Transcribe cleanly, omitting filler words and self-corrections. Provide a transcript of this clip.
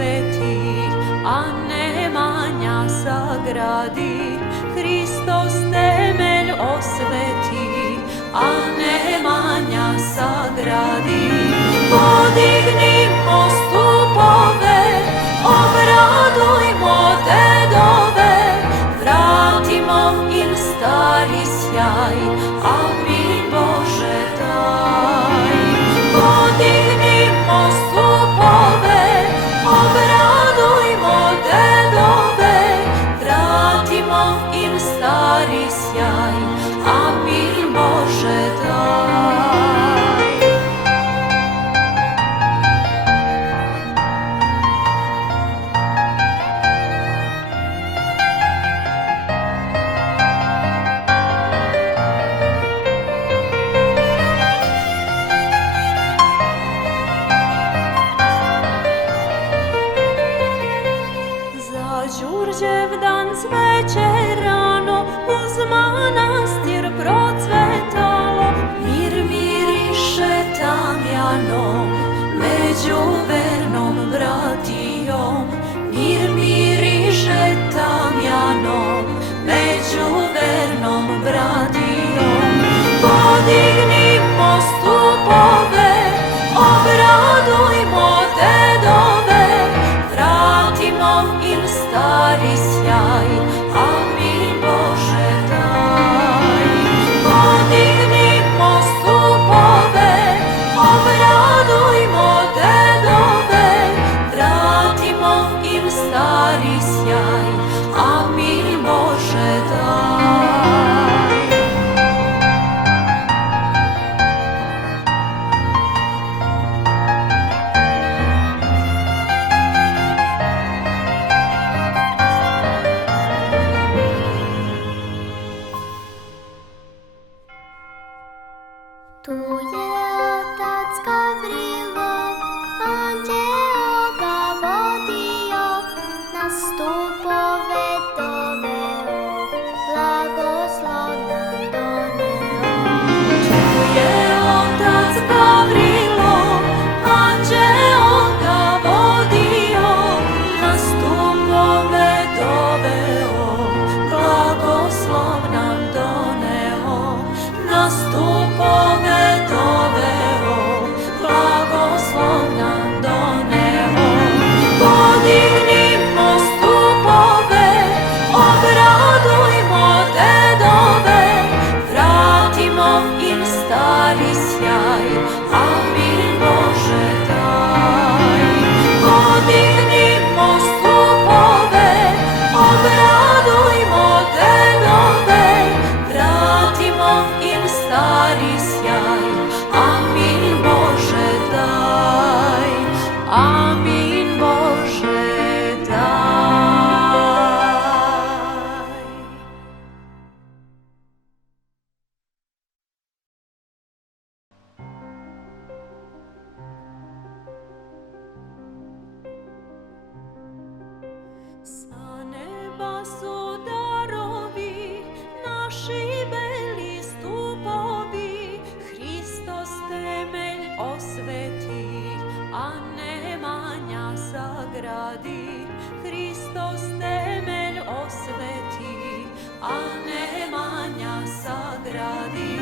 osveti, a Nemanja sagradi. Hristos temelj osveti, a Nemanja sagradi. Podignimo stupove, obradujmo dedove, vratimo im stari sjaj, amin Bože daj. Podignimo stupove, obradujmo dedove, vratimo im stari sjaj, amin Bože daj. Đurđev dan cveće rano, uz manastir procvetalo. Mir miriše tamjanom, među vernom bratijom. Mir miriše tamjanom, među vernom bratijom. Podignimo stupove, obradujmo dedove, vratimo im stari sjaj, amin Bože daj. Podignimo stupove, obradujmo dedove, vratimo im stari sjaj, amin Bože daj. Tu je otac Gavrilo, anđeo ga vodio, na stupove doveo, blagoslov nam doneo. Tu je otac Gavrilo, anđeo ga vodio, na stupove doveo, blagoslov nam doneo. Na stupove doveo, blagoslov nam doneo. Podignimo stupove, obradujmo dedove, vratimo im stari sjaj, amin Bože daj. Podignimo stupove, obradujmo dedove, vratimo im stari sjaj, amin Bože daj, amin Bože daj. Sa neba su darovi, naši beli stupovi, Hristos temelj osveti, a Nemanja sagradi. Hristos temelj osveti, a Nemanja sagradi.